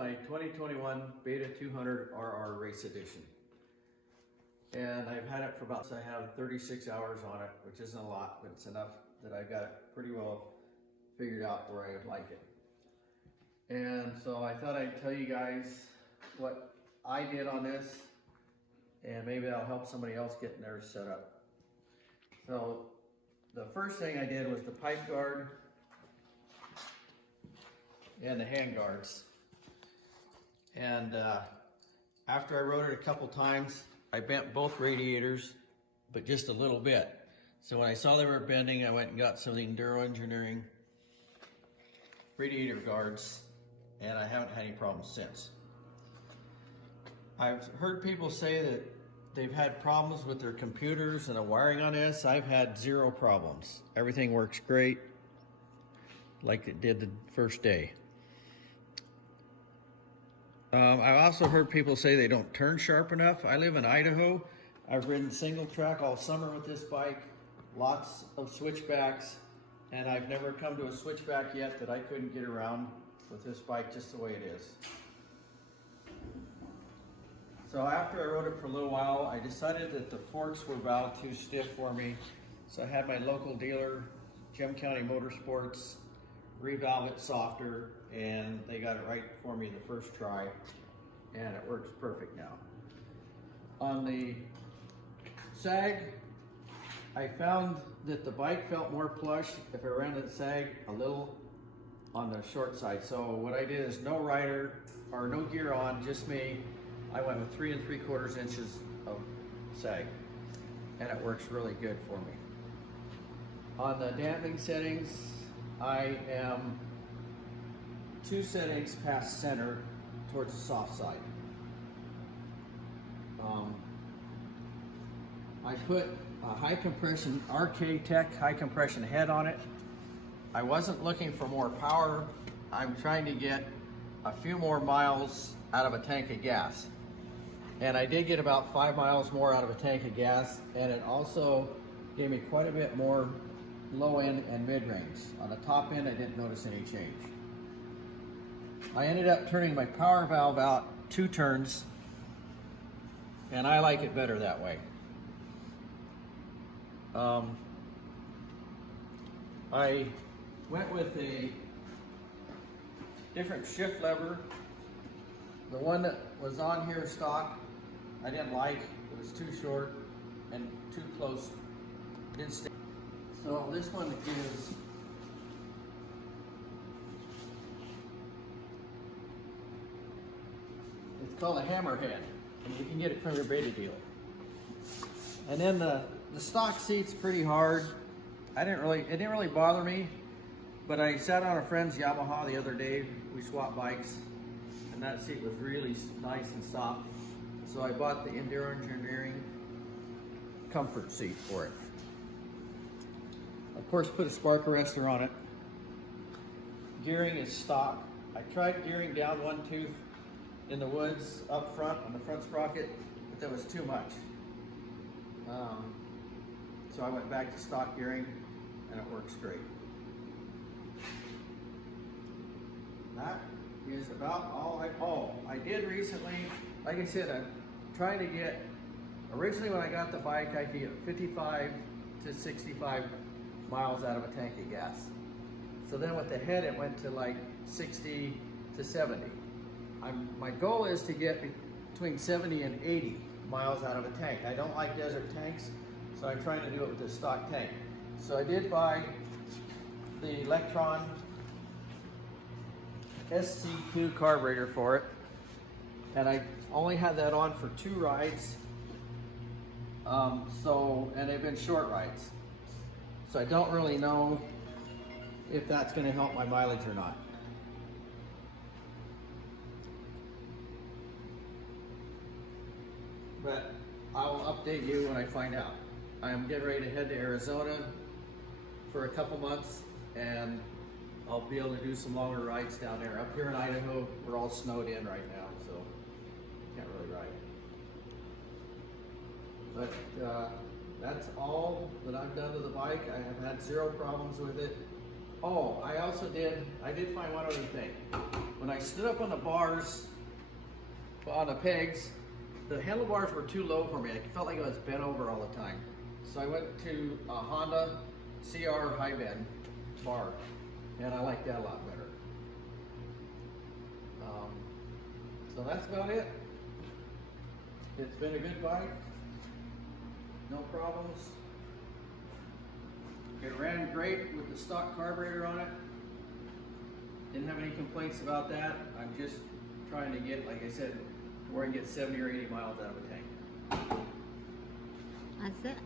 my 2021 Beta 200 RR Race Edition. And I've had it for about, I have 36 hours on it, which isn't a lot, but it's enough that I've got it pretty well figured out where I would like it. And so I thought I'd tell you guys what I did on this, and maybe that'll help somebody else get theirs set up. So the first thing I did was the pipe guard and the hand guards. And after I rode it a couple times, I bent both radiators, but just a little bit. So when I saw they were bending, I went and got some of the Enduro Engineering radiator guards, and I haven't had any problems since. I've heard people say that they've had problems with their computers and the wiring on this. I've had zero problems. Everything works great, like it did the first day. I've also heard people say they don't turn sharp enough. I live in Idaho. I've ridden single track all summer with this bike, lots of switchbacks, and I've never come to a switchback yet that I couldn't get around with this bike just the way it is. So after I rode it for a little while, I decided that the forks were about too stiff for me. So I had my local dealer, Gem County Motorsports, revalve it softer, and they got it right for me the first try, and it works perfect now. On the sag, I found that the bike felt more plush if I ran the sag a little on the short side. So what I did is no rider or no gear on, just me. I went with 3 3/4 inches of sag, and it works really good for me. On the damping settings, I am 2 settings past center towards the soft side. I put a high compression RK Tech high compression head on it. I wasn't looking for more power. I'm trying to get a few more miles out of a tank of gas. And I did get about 5 miles more out of a tank of gas, and it also gave me quite a bit more low end and mid range. On the top end, I didn't notice any change. I ended up turning my power valve out 2 turns, and I like it better that way. I went with a different shift lever. The one that was on here stock, I didn't like. It was too short and too close. Didn't stay. So this one is it's called a hammerhead, and you can get it from your Beta deal. And then the stock seat's pretty hard. It didn't really bother me, but I sat on a friend's Yamaha the other day. We swapped bikes, and that seat was really nice and soft. So I bought the Enduro Engineering comfort seat for it. Of course, put a spark arrestor on it. Gearing is stock. I tried gearing down one tooth in the woods up front on the front sprocket, but that was too much. So I went back to stock gearing, and it works great. That is about all I did recently. Like I said, I'm trying to get, originally when I got the bike, I could get 55 to 65 miles out of a tank of gas. So then with the head, it went to like 60 to 70. My goal is to get between 70 and 80 miles out of a tank. I don't like desert tanks, so I'm trying to do it with this stock tank. So I did buy the Electron SC2 carburetor for it, and I only had that on for 2 rides. And they've been short rides. So I don't really know if that's going to help my mileage or not. But I'll update you when I find out. I'm getting ready to head to Arizona for a couple months, and I'll be able to do some longer rides down there. Up here in Idaho, we're all snowed in right now, so can't really ride. But that's all that I've done to the bike. I have had 0 problems with it, Oh, I did find one other thing. When I stood up on the bars, on the pegs, the handlebars were too low for me. I felt like I was bent over all the time. So I went to a Honda CR high bend bar, and I like that a lot better. So that's about it. It's been a good bike. No problems. It ran great with the stock carburetor on it. Didn't have any complaints about that. I'm just trying to get, like I said, where I can get 70 or 80 miles out of a tank. That's it.